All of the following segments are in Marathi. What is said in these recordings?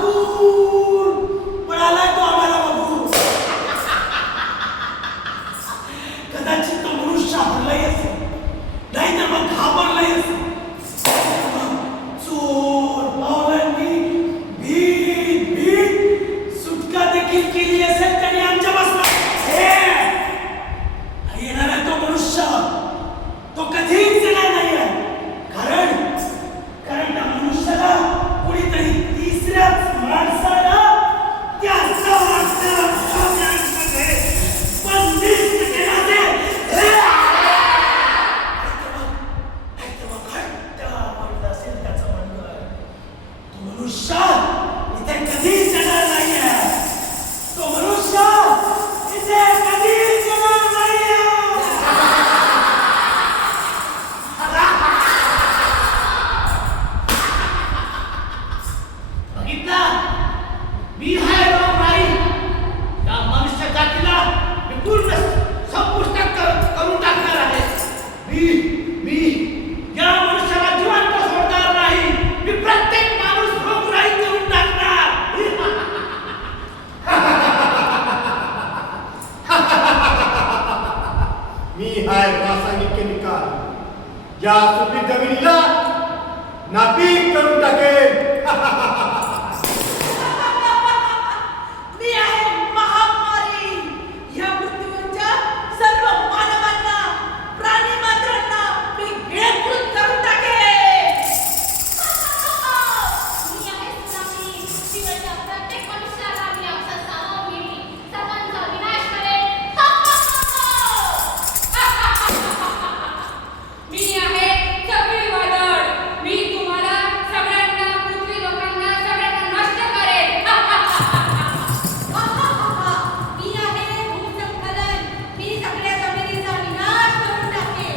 दूर पळालाय तो आम्हाला बघून. कदाचित तो मनुष्य हरलाही असेल, नाही तर मग घाबरलाही असेल. चोर पावलांनी भीत भीत सुटका देखील केली असेल त्यांनी आमच्यापासून. येणारा तो मनुष्य तो कधीच येणार नाही आहे. कारण त्या मनुष्याला कुणीतरी तिसऱ्याच माणसाला त्याच्या वाटण्यामध्ये बंदिस्त केलं असेल. असेल त्याचं म्हणणं. तो मनुष्य इथे कधीच येणार नाही आहे. तो मनुष्य इथे कधीच येणार नाही आहे. मी हाय राव नाही. या मनुष्य जातीला मी पूर्ण संपुष्टात करून टाकणार आहे. मी या मनुष्याला जिवंत सोडणार नाही. मी प्रत्येक माणूस रोगराई करून टाकणार. मी हाय रासायनिक केमिकल या सुपीक जमिनीला नापीक करून टाकेल. मी आहे महामारी. या पृथ्वीवरच्या सर्व मानवांना, प्राणी मात्रांना मी गिळंकृत करून टाकेन. मी आहे सुनामी. पृथ्वीवरच्या प्रत्येक मनुष्याला मी अक्षरशः मी सर्वांचा विनाश करेन. मी आहे चक्रीवादळ. मी तुम्हाला सगळ्यांना, पृथ्वी लोकांना सगळ्यांना नष्ट करेन. मी आहे भूस्खलन. मी सगळ्या जमिनीचा विनाश करून टाकेन.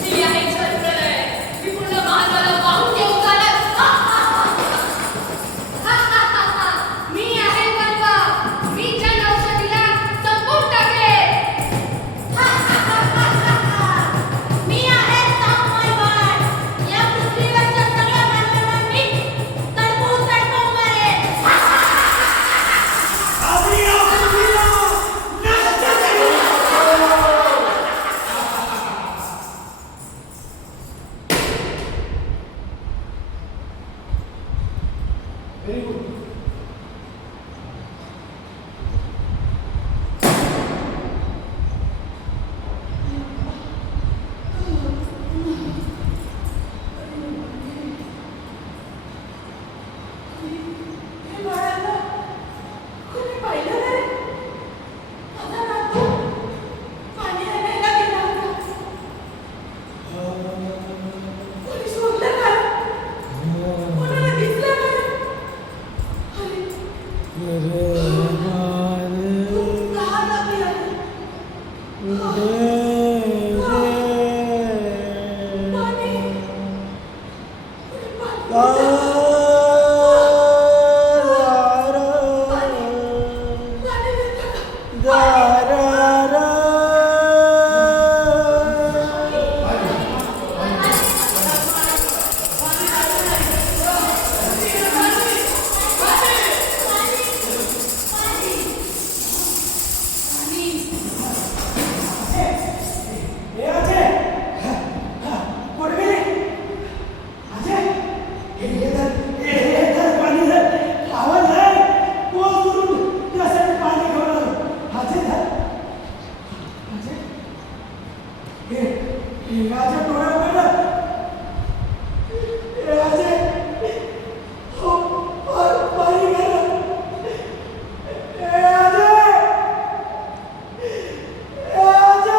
मी आहे जलप्रलय. मी पूर्ण महासाला वाहून घेऊन जाणार. मी आहे कल्पा. मी जनऔषधीला संपवून टाकेन. मी आहे तापमान. या पृथ्वीवरच्या सगळ्या मानवांना मी तडपून मारेन. आम्ही या पृथ्वीला नष्ट करू. Very good. हे बाळाला कोणी पाहिलं नाही. माझा नातू पाणी आणायला गेला होता. कोणी शोधलं का? कोणाला दिसलं का? खूप तहान लागली आहे. पाणी. पाणी देतं का? हे अजय, कुठे गेले? अजय, हे धर पाणी धर. आवाज आहे पोच दुरून त्यासाठी पाणी घेऊन आलो. अजय धर. अजय, हे अजय डोळ्यावर पडलं. हे अजय, हो, पाणी घ्या. हे अजय, हे अजय.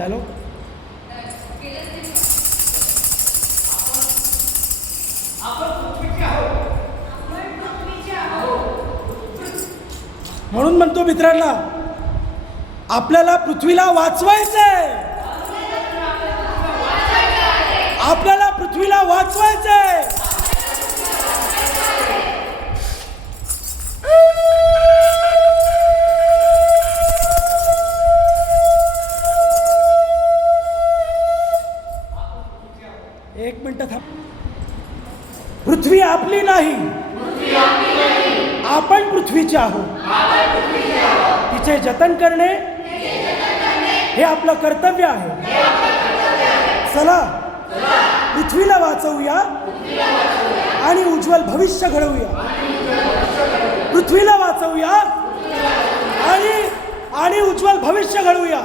डायलॉग केलंच नाही. आपण पृथ्वीचे आहोत. आपण पृथ्वीचे आहोत. म्हणून म्हणतो मित्रांना, आपल्याला पृथ्वीला वाचवायचंय. आपल्याला पृथ्वीला वाचवायचंय. एक मिनिट थांब. पृथ्वी आपली नाही, आपण पृथ्वीचे आहोत. तिचे जतन करणे हे आपलं कर्तव्य आहे. चला पृथ्वीला वाचवूया आणि उज्ज्वल भविष्य घडवूया. पृथ्वीला वाचवूया आणि उज्ज्वल भविष्य घडवूया.